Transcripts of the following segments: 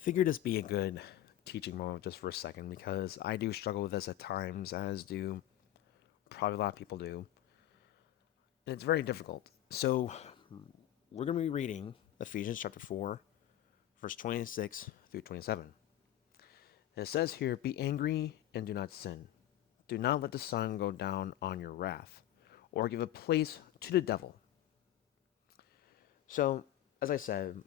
Figured this be a good teaching moment just for a second because I do struggle with this at times, as do probably a lot of people do, and it's very difficult. So, we're going to be reading Ephesians chapter 4, verse 26 through 27. It says here, "Be angry and do not sin. Do not let the sun go down on your wrath, or give a place to the devil." So, as I said,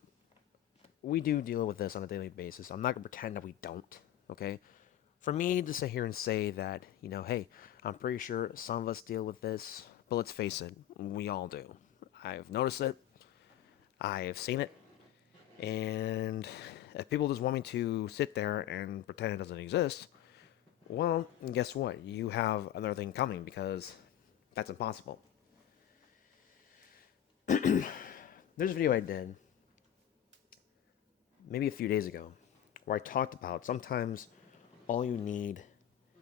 we do deal with this on a daily basis. I'm not going to pretend that we don't, okay? For me to sit here and say that, hey, I'm pretty sure some of us deal with this, but let's face it, we all do. I've noticed it, I've seen it, and if people just want me to sit there and pretend it doesn't exist, well, guess what? You have another thing coming because that's impossible. There's a video I did maybe a few days ago where I talked about sometimes all you need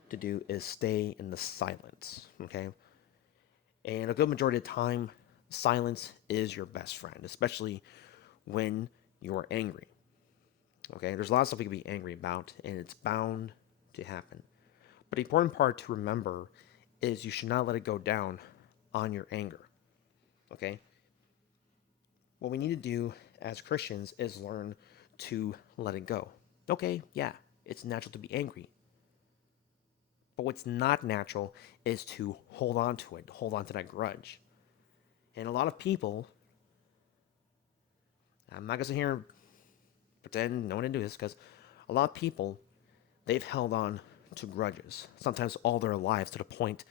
to do is stay in the silence, okay? And a good majority of the time, silence is your best friend, especially when you're angry, okay? There's a lot of stuff you can be angry about, and it's bound to happen. But the important part to remember is you should not let it go down on your anger, okay? What we need to do as Christians is learn to let it go. Okay, yeah, it's natural to be angry. But what's not natural is to hold on to it, hold on to that grudge. And a lot of people, I'm not going to sit here and pretend no one didn't do this, because a lot of people, they've held on to grudges, sometimes all their lives, to the point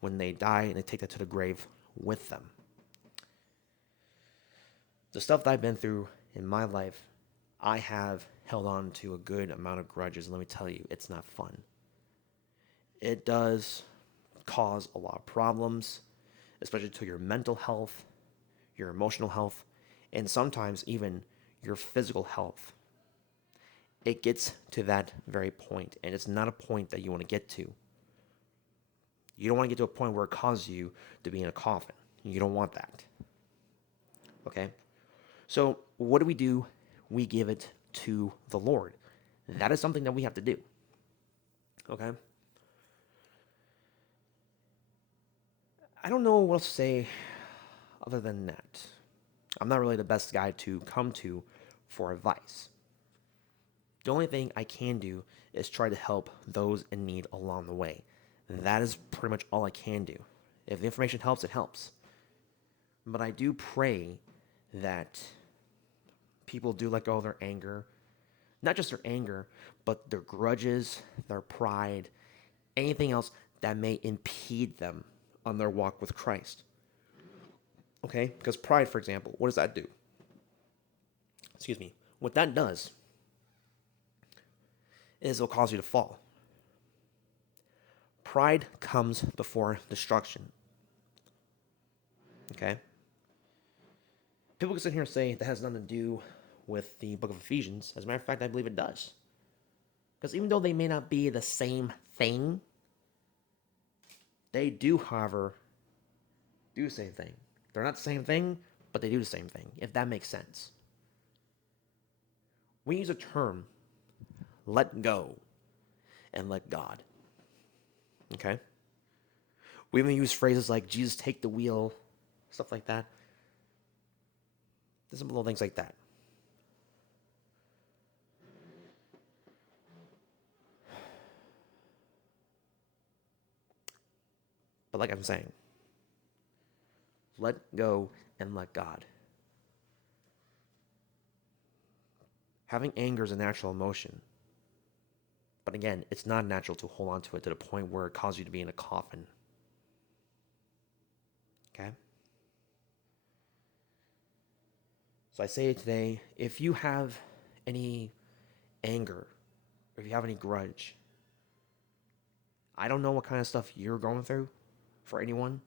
when they die and they take that to the grave with them. The stuff that I've been through in my life, I have held on to a good amount of grudges, and let me tell you, it's not fun. It does cause a lot of problems, especially to your mental health, your emotional health, and sometimes even your physical health. It gets to that very point, and it's not a point that you want to get to. You don't want to get to a point where it causes you to be in a coffin. You don't want that. Okay? So, what do? We give it to the Lord. That is something that we have to do. Okay? I don't know what else to say other than that. I'm not really the best guy to come to for advice. The only thing I can do is try to help those in need along the way. That is pretty much all I can do. If the information helps, it helps. But I do pray that people do let go of their anger. Not just their anger, but their grudges, their pride, anything else that may impede them on their walk with Christ. Okay? Because pride, for example, what does that do? Excuse me. What that does is it'll cause you to fall. Pride comes before destruction. Okay? People can sit here and say that has nothing to do with the book of Ephesians. As a matter of fact, I believe it does. Because even though they may not be the same thing, they do, however, do the same thing. They're not the same thing, but they do the same thing, if that makes sense. We use a term, let go and let God. Okay? We even use phrases like Jesus take the wheel, stuff like that. There's some little things like that. But like I'm saying, let go and let God. Having anger is a natural emotion. But again, it's not natural to hold on to it to the point where it causes you to be in a coffin. Okay? So I say today, if you have any anger, or if you have any grudge, I don't know what kind of stuff you're going through for anyone,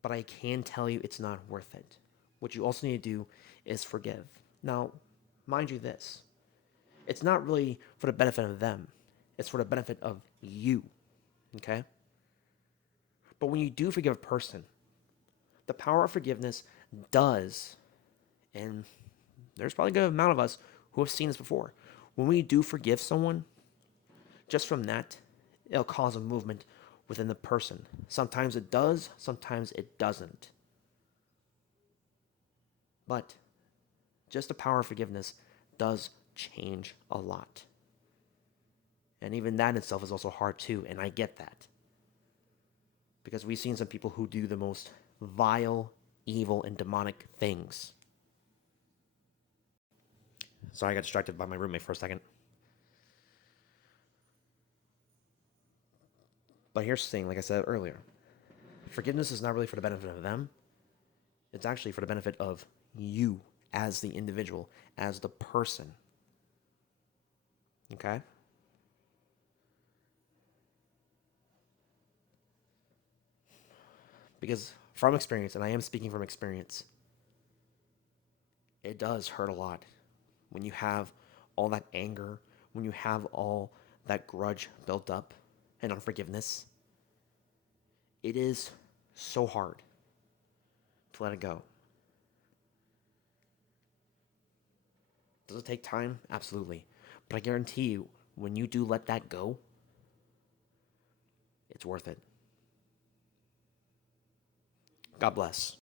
but I can tell you it's not worth it. What you also need to do is forgive. Now, mind you this, it's not really for the benefit of them. It's for the benefit of you. Okay? But when you do forgive a person, the power of forgiveness does, and there's probably a good amount of us who have seen this before. When we do forgive someone, just from that, it'll cause a movement within the person. Sometimes it does, sometimes it doesn't. But just the power of forgiveness does change a lot. And even that in itself is also hard too, and I get that. Because we've seen some people who do the most vile, evil, and demonic things. Sorry, I got distracted by my roommate for a second. But here's the thing, like I said earlier, forgiveness is not really for the benefit of them. It's actually for the benefit of you as the individual, as the person. Okay? Because from experience, and I am speaking from experience, it does hurt a lot when you have all that anger, when you have all that grudge built up and unforgiveness. It is so hard to let it go. Does it take time? Absolutely. But I guarantee you, when you do let that go, it's worth it. God bless.